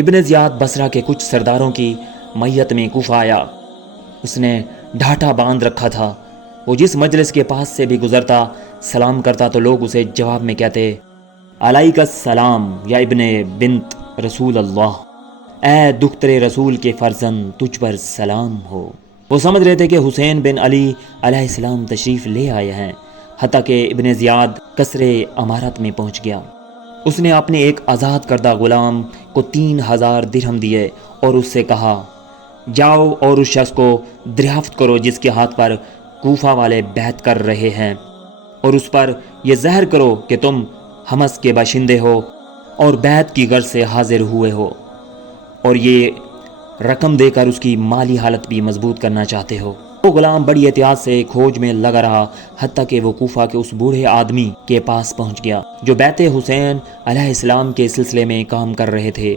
इब्न Ziyad Basra के कुछ सरदारों की मैयत में कूफा आया। उसने ढाठा बांध रखा था। वो जिस मजलिस के पास से भी गुजरता सलाम करता तो लोग उसे जवाब में कहते, अलैकस सलाम या इब्ने बिन्त रसूल अल्लाह, ए दुख्तरे रसूल के फर्जन तुझ पर सलाम हो। वो समझ रहे थे कि हुसैन बिन अली अलैहिस्सलाम तशरीफ़ ले आए हैं। हत्ता कि इब्न ज़ियाद कसरे अमारत में पहुंच गया। उसने अपने एक आज़ाद करदा गुलाम को 3000 दिरहम दिए और उससे कहा, जाओ और उस शख्स को दरियाफ्त करो जिसके हाथ पर कूफा वाले बैत कर रहे हैं, और उस पर यह ज़हर करो कि तुम हमस के बाशिंदे हो और बैत की गर्ज से हाजिर हुए हो, और ये रकम देकर उसकी माली हालत भी मजबूत करना चाहते हो। वो गुलाम बड़ी एहतियात से खोज में लगा रहा, हत्ता कि वो कूफा के उस बूढ़े आदमी के पास पहुंच गया जो बैत हुसैन अलैहिस्सलाम के सिलसिले में काम कर रहे थे।